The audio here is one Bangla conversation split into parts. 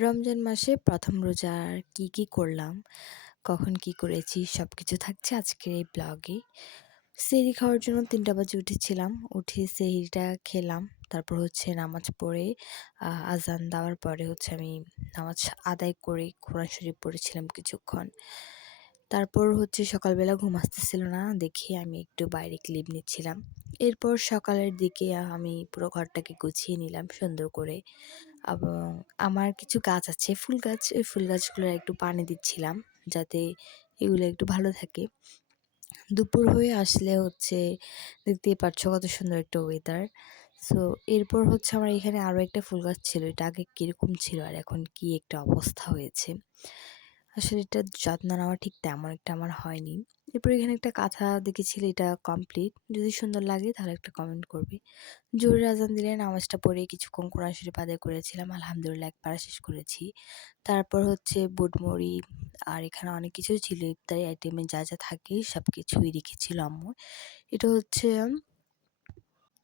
রমজান মাসে ১ম রোজার কি করলাম, কখন কি করেছি সবকিছু থাকছে আজকের এই ব্লগে। সেহরি খাওয়ার জন্য ৩টা বাজে উঠেছিলাম। উঠে সেহরিটা খেলাম। তারপর নামাজ পড়ে আযান দেওয়ার পরে আমি নামাজ আদায় করে কোরআন শরীফ পড়েছিলাম কিছুক্ষণ। তারপর সকালবেলা ঘুম আসতেছিল না দেখে আমি একটু বাইরে ক্লিপ নিচ্ছিলাম। এরপর সকালের দিকে আমি পুরো ঘরটাকে গুছিয়ে নিলাম সুন্দর করে। এবং আমার কিছু গাছ আছে, ফুল গাছ। ওই ফুল গাছগুলোর একটু পানি দিচ্ছিলাম যাতে এগুলো একটু ভালো থাকে। দুপুর হয়ে আসলে দেখতেই পাচ্ছ কত সুন্দর একটা ওয়েদার। সো এরপর আমার এখানে আরও একটা ফুল গাছ ছিল। এটা আগে কীরকম ছিল আর এখন কি একটা অবস্থা হয়েছে। আসলে এটার যত্ন নেওয়া ঠিক তেমন একটা আমার হয়নি। এরপর এখানে একটা কাঁথা দেখেছিলে, এটা কমপ্লিট। যদি সুন্দর লাগে তাহলে একটা কমেন্ট করবে। জোহরের আজান দিলে নামাজটা পড়ে কিছুক্ষণ কোরআন শরীফ আদায় করেছিলাম। আলহামদুলিল্লাহ এক পারা শেষ করেছি। তারপর বুটমুড়ি আর এখানে অনেক কিছুই ছিল। ইফতারি আইটেমে যা থাকে সবকিছুই রেখেছিল আম্মু। এটা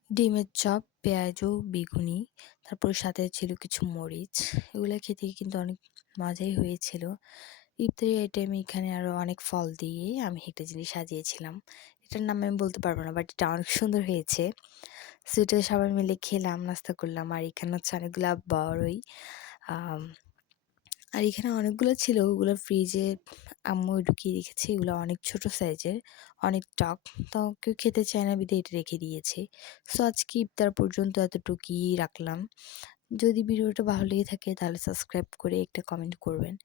ডিমের চপ, পেঁয়াজু, বেগুনি, তারপর সাথে ছিল কিছু মরিচ। এগুলা খেতে কিন্তু অনেক মজাই হয়েছিল। ইফতারি আইটেমে এখানে আরও অনেক ফল দিয়ে আমি একটা জিনিস সাজিয়েছিলাম। এটার নাম আমি বলতে পারবো না, বাট এটা অনেক সুন্দর হয়েছে। সো এটা সবাই মিলে খেলাম, নাস্তা করলাম। আর এখানে অনেকগুলা বড়ই আর এখানে অনেকগুলো ছিল, ওগুলো ফ্রিজে আম্মু ঢুকিয়ে রেখেছে। এগুলো অনেক ছোট সাইজের, অনেক টক। তো কেউ খেতে চায় না বিধায় এটা রেখে দিয়েছে। সো আজকে ইফতার পর্যন্ত এতটুকুই রাখলাম। যদি ভিডিওটা ভালো লেগে থাকে তাহলে সাবস্ক্রাইব করে একটা কমেন্ট করবেন।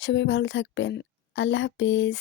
সবাই ভালো থাকবেন। আল্লাহ হাফেজ।